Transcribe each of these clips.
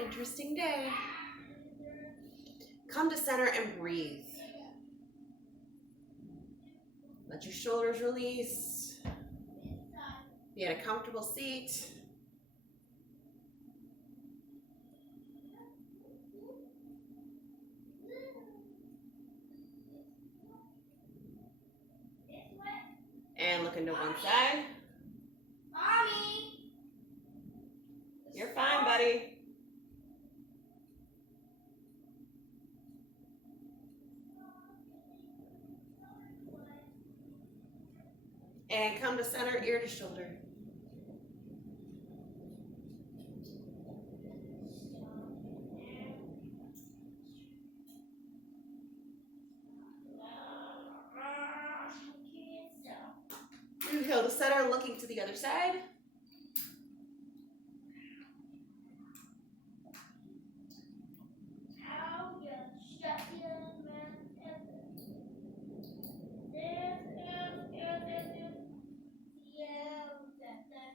interesting day. Come to center and breathe. Let your shoulders release. Be in a comfortable seat. And look into one side. Mommy! You're fine, buddy. And come to center, ear to shoulder. Inhale to center, looking to the other side.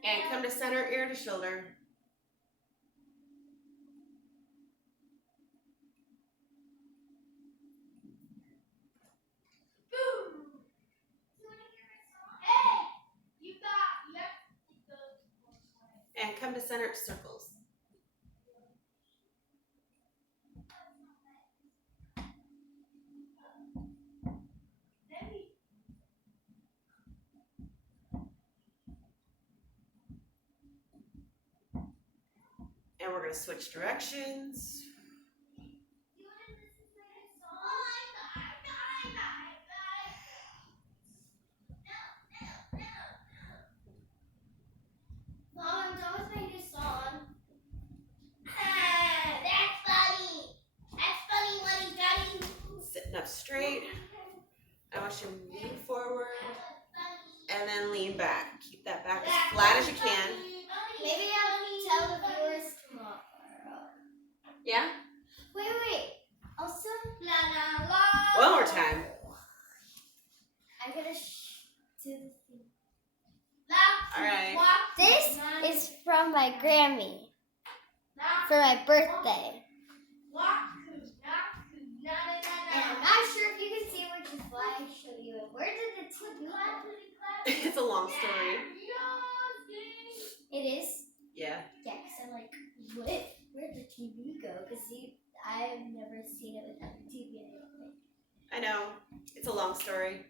And come to center, ear to shoulder. And come to center, circles. And we're going to switch directions. Mom, I'm done with my new song. That's funny. That's funny, Money Daddy. Sitting up straight. I want you to lean forward and then lean back. Keep that back as flat as you can. Maybe I'll tell the viewers tomorrow. Yeah? Wait. Also, la la la. One more time. I'm gonna do the thing. All right. This is from my Grammy for my birthday. And I'm not sure if you can see, which is why I show you it. Where did the TV go? It's a long story. It is? Yeah. Yeah, because I'm like, what? Where'd the TV go? Because I've never seen it without the TV, I don't think. I know. It's a long story.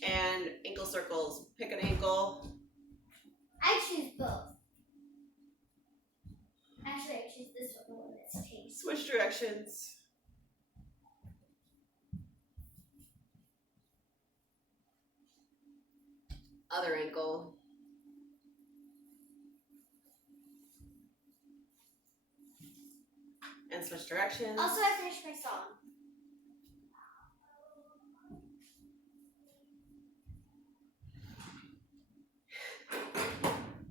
And ankle circles. Pick an ankle. I choose both. Actually, I choose this one, the one that's taste. Switch directions. Other ankle. And switch directions. Also, I finished my song.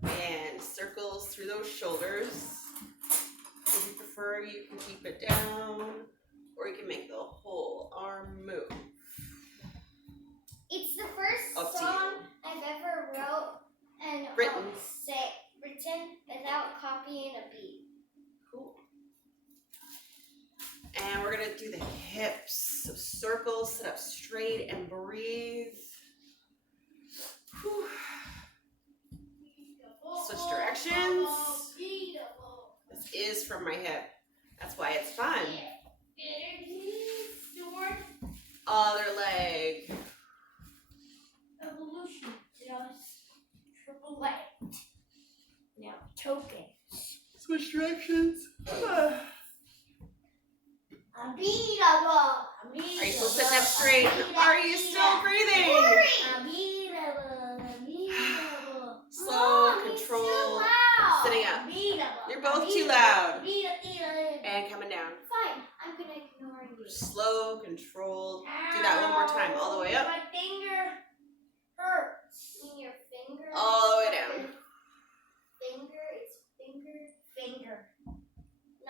And circles through those shoulders. If you prefer, you can keep it down, or you can make the whole arm move. It's the first Up to song I've ever wrote and Written without copying a beat. Cool. And we're gonna do the hips. So circles, sit up straight and breathe. Whew. Switch directions. This is from my hip. That's why it's fun. Other leg. Evolution just triple leg. Now token. Switch directions. Unbeatable. Are you still sitting up straight? Are you still breathing? Unbeatable. Slow, Mom, it's controlled, too loud. sitting up. Unbeatable. You're both too loud. Unbeatable. And coming down. Fine, I'm gonna ignore you. Slow, controlled. Do that one more time. All the way up. My finger hurts. In your finger? All the way down. Finger.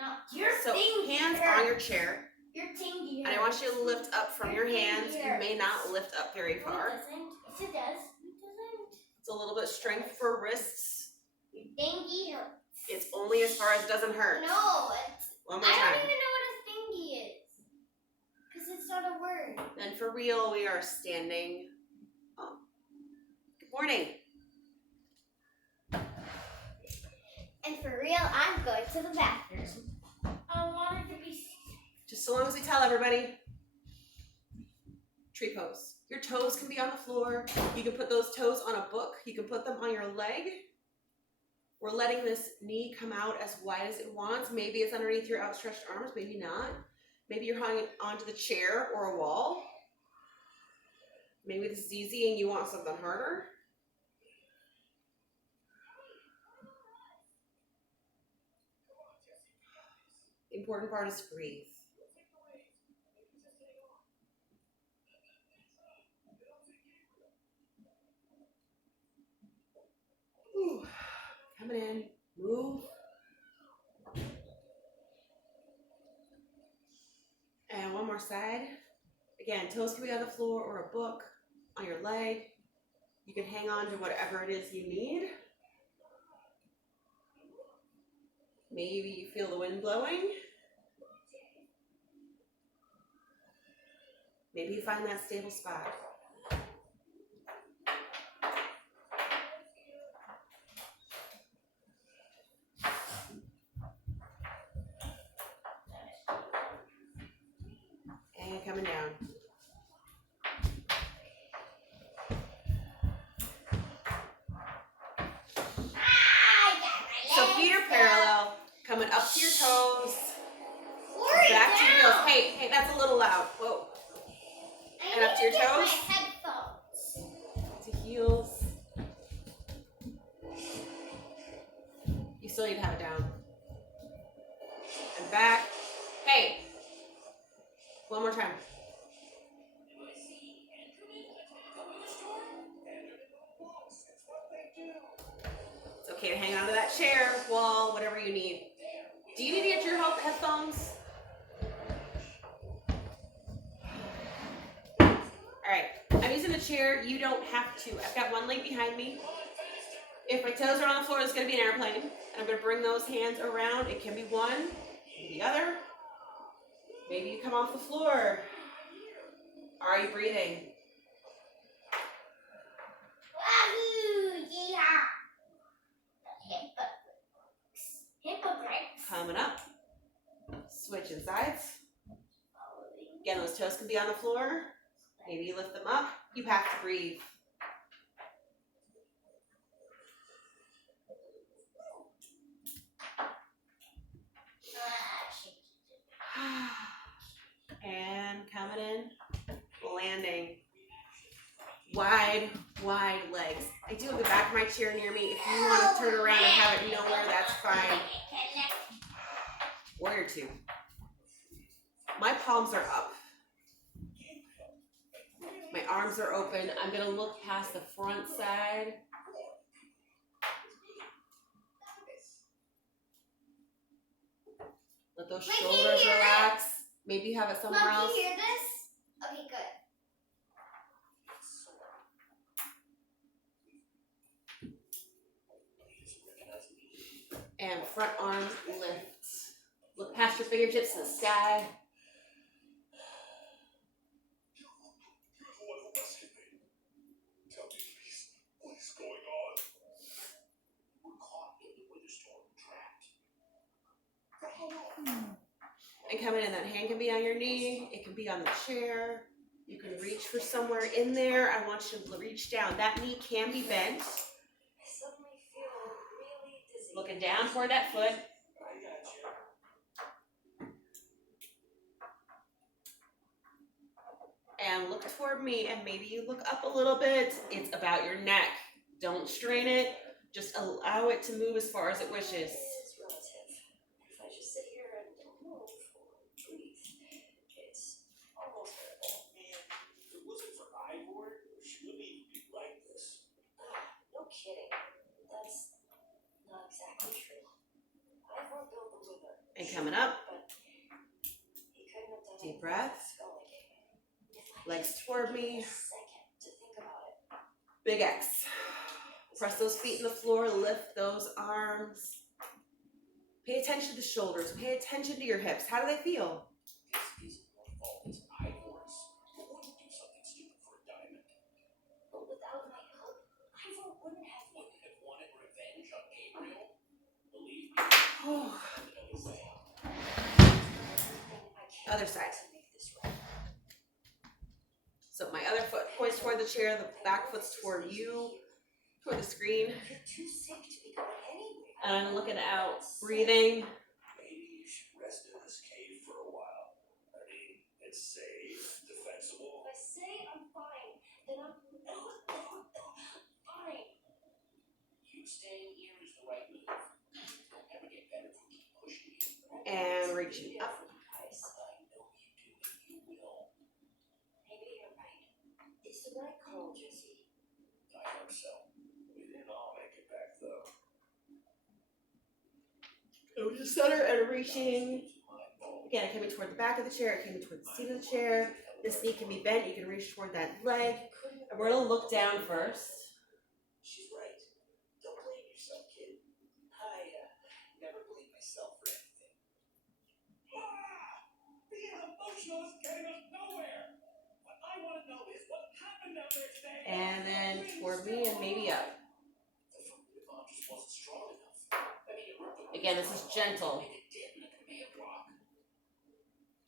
Not your So finger. hands on your chair. Your tingy. And I want you to lift up from your hands. You may not lift up very No, far. it doesn't. Yes, it does. It doesn't. It's a little bit strength for wrists. Your dingy hurts. It's only as far as it doesn't hurt. No, One more I time. don't even know what a thingy is. Because it's not a word. And for real, we are standing. Oh. Good morning. And for real, I'm going to the bathroom. I want it to be. Just so long as we tell everybody. Tree pose. Your toes can be on the floor. You can put those toes on a book. You can put them on your leg. We're letting this knee come out as wide as it wants. Maybe it's underneath your outstretched arms, maybe not. Maybe you're hanging onto the chair or a wall. Maybe this is easy and you want something harder. The important part is to breathe. Ooh. Coming in, move. And one more side. Again, toes can be on the floor or a book on your leg. You can hang on to whatever it is you need. Maybe you feel the wind blowing. Maybe you find that stable spot. And coming down. So feet are parallel, coming up to your toes, back to your heels. Hey, that's a little loud. Whoa. And up to your toes. My headphones. To heels. You still need to have it down. And back. Hey. One more time. It's okay to hang on to that chair, wall, whatever you need. Do you need to get your headphones? Alright, I'm using the chair. You don't have to. I've got one leg behind me. If my toes are on the floor, it's going to be an airplane. And I'm going to bring those hands around. It can be one, maybe the other. Maybe you come off the floor. Are you breathing? Wahoo! Yeah! Hippogriffs. Coming up. Switching sides. Again, those toes can be on the floor. Maybe you lift them up. You have to breathe. And coming in, landing. Wide legs. I do have the back of my chair near me. If you want to turn around and have it nowhere, that's fine. Warrior two. My palms are up. My arms are open. I'm going to look past the front side. Let those shoulders relax. Maybe you have it somewhere else. Mom, can you hear this? Okay, good. And front arms lift. Look past your fingertips to the sky. What's going on? We're caught in the weather storm, trapped. And coming in, that hand can be on your knee. It can be on the chair. You can reach for somewhere in there. I want you to reach down. That knee can be bent. I suddenly feel really dizzy. Looking down toward that foot. I got you. And look toward me, and maybe you look up a little bit. It's about your neck. Don't strain it. Just allow it to move as far as it wishes. It's relative. If I just sit here and move or breathe, it's almost bearable. Man, if it wasn't for Ivor, she wouldn't even be like this. No kidding. That's not exactly true. Ivor built the wither. And coming up. But he couldn't have done Deep it breath. without Scully. Legs toward me. Second to think about it. Big X. Press those feet in the floor. Lift those arms. Pay attention to the shoulders. Pay attention to your hips. How do they feel? This isn't your fault. It's Ivor's. Who wouldn't do something stupid for a diamond? But without my help, Ivor wouldn't have. Wouldn't have wanted revenge on Gabriel? Believe me, Oh. no way. Other side. To make this right. So my other foot points toward the chair, the back foot's toward you, toward the screen. You're too sick to be going anywhere. And I'm looking out, breathing. Maybe you should rest in this cave for a while. I mean, it's safe, defensible. If I say I'm fine, then I'm fine. You staying here is the right move. You'll never get better if we keep pushing you. And reaching up. I know you do, and you will. Maybe you're right. It's the right call, Jesse. I hope so. We didn't all make it back, though. Over the center and reaching. Again, it can be toward the back of the chair. It can be toward the seat of the chair. This knee can be bent. You can reach toward that leg. And we're going to look down first. She's right. Don't blame yourself, kid. I never blame myself for anything. Being emotional is getting us nowhere. What I want to know is what happened out there today. And then toward me and maybe up. The affirmative arm just wasn't strong enough. I mean, it ripped the Again, this is gentle. and it did in the command block.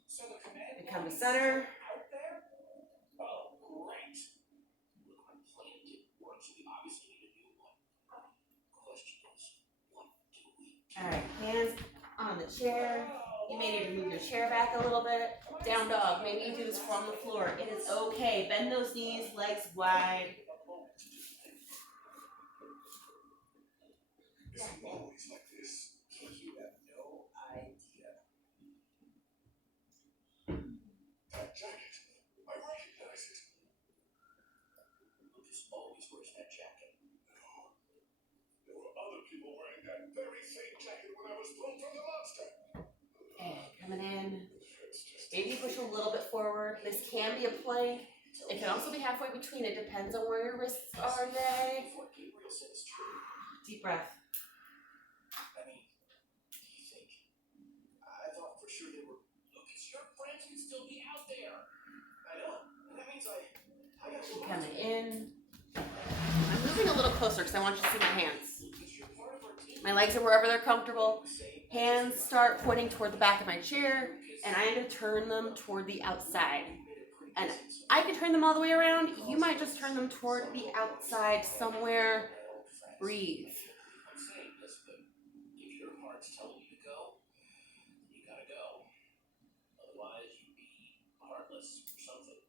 So the command And come to block is center. out there? Oh, great. Look, my plan didn't work, so we obviously need a new one. Question is, what do we do? All right, hands on the chair. You may need to move your chair back a little bit. Down dog. Maybe you do this from the floor. It is okay. Bend those knees, legs wide. It's always like this. You have no idea. That jacket, I recognize it. Lucas always wears that jacket. No. There were other people wearing that very same jacket when I was thrown from the monster. And coming in. It's just Maybe push a little bit forward. This can be a plank. It can also be halfway between. It depends on where your wrists are today. if what Gabriel said is true. Deep breath. I mean, do you think? I thought for sure they were. Lucas, your friends can still be out there. I know. And that means I got to Coming in. I'm moving a little closer because I want you to see my hands. Lucas, you're part of our team. My legs are wherever they're comfortable. Hands start pointing toward the back of my chair, and I am to turn them toward the outside. And I can turn them all the way around. You might just turn them toward the outside somewhere. Breathe. I'm saying this, but if your heart's telling you to go, then you gotta go. Otherwise, you'd be heartless or something.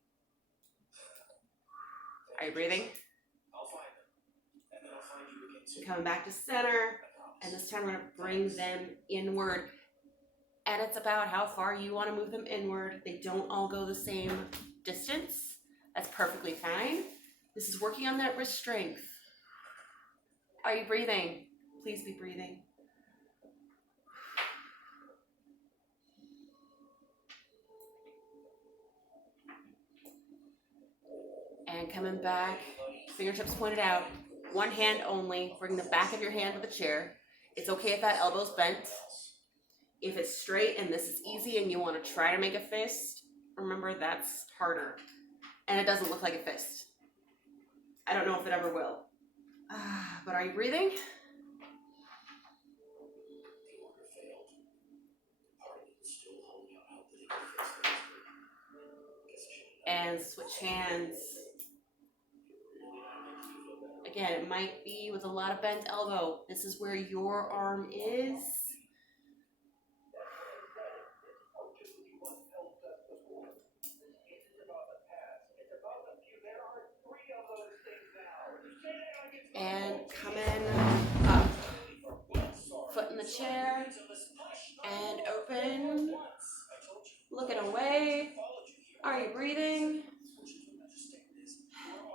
Are you breathing? I'll find them, and then I'll find you again soon. Coming back to center. I promise. And this time we're going to bring them inward. And it's about how far you want to move them inward. They don't all go the same distance. That's perfectly fine. This is working on that wrist strength. Are you breathing? Please be breathing. And coming back, fingertips pointed out. One hand only. Bring the back of your hand to the chair. It's okay if that elbow's bent. If it's straight and this is easy and you want to try to make a fist, remember that's harder. And it doesn't look like a fist. I don't know if it ever will. But are you breathing? The order failed. Part of it was still holding out hope that it could fix things. Guess I should have done And switch hands. it. Again, it might be with a lot of bent elbow. This is where your arm is. And coming up. Foot in the chair. And open. Looking away. Are you breathing?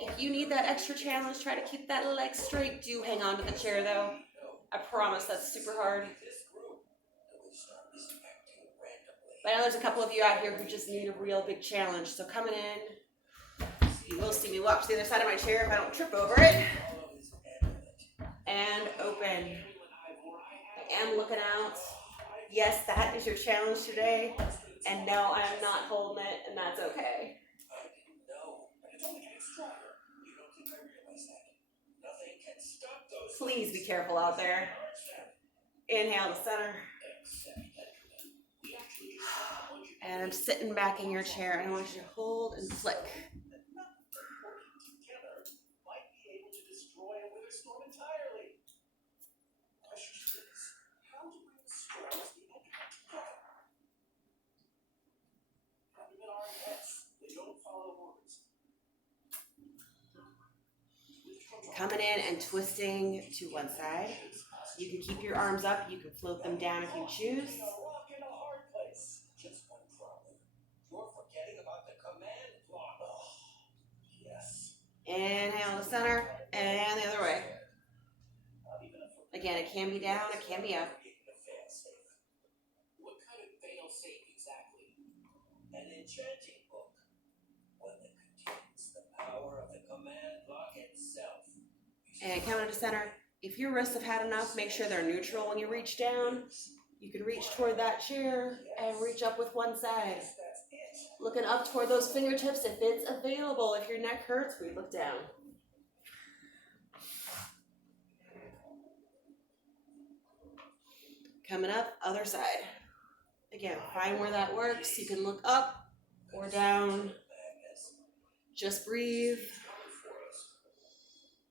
If you need that extra challenge, try to keep that leg straight. Do hang on to the chair though. I promise that's super hard. But I know there's a couple of you out here who just need a real big challenge. So coming in, you will see me walk to the other side of my chair if I don't trip over it. And open. I am looking out. Yes, that is your challenge today. And no, I'm not holding it, and that's okay. I didn't know. It's only getting stronger. You don't think I realize that? Nothing can stop those. Please be careful out there. Inhale to center. And I'm sitting back in your chair, and I want you to hold and flick. Might be able to destroy a winter storm entirely. Question is, how do we storms the together? Government are pets. They don't follow orders. Coming in and twisting to one side. You can keep your arms up. You can float them down if you choose. A rock in a hard place. Just one problem. You're forgetting about the command block. Oh, yes. Inhale to center, and the other way. Not even a Again, it can be down, it can be up. What kind of fail-safe exactly? An enchanting book. One that contains the power of the command block itself. And coming to center. If your wrists have had enough, make sure they're neutral when you reach down. You can reach toward that chair and reach up with one side. Looking up toward those fingertips if it's available. If your neck hurts, we look down. Coming up, other side. Again, find where that works. You can look up or down. Just breathe.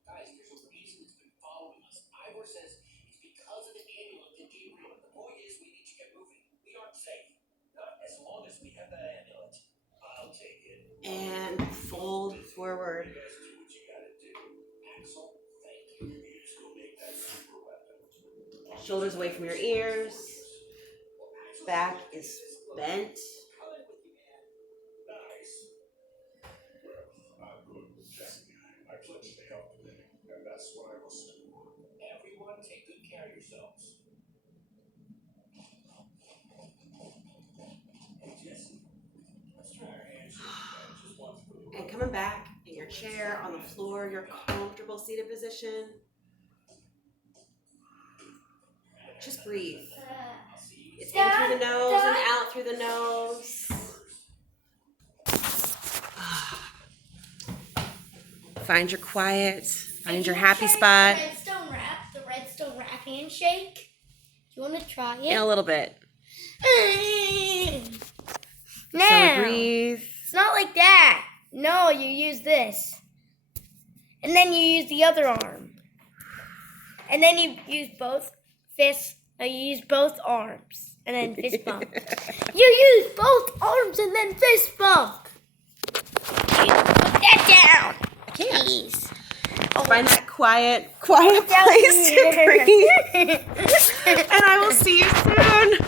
Guys, there's a reason it's been following us. Ivor says it's because of the amulet that Gabriel. The point is, we need to get moving. We aren't safe. Not as long as we have that amulet. I'll take it. And fold forward. You guys do what you gotta do. Axel, thank you. You just go make that super weapon. Shoulders away from your ears. Back is bent. Coming with you, man. Nice. Well, I'm going with Jesse. I pledged to help today, and that's what I will do. Everyone, take good care of yourselves. Hey, Jesse. Let's try our hands here. Just once for the And coming back in your chair, on the floor, your comfortable seated position. Just breathe. It's in through the nose and out through the nose. Find your quiet. Find your happy spot. The redstone wrap handshake. You want to try In it? a little bit. No. So breathe. It's not like that. No, you use this. And then you use the other arm. And then you use both fists. No, you use both arms. And then fist bump. You use both arms and then fist bump. Put that down. I can't. Please. Find that quiet place to breathe. And I will see you soon.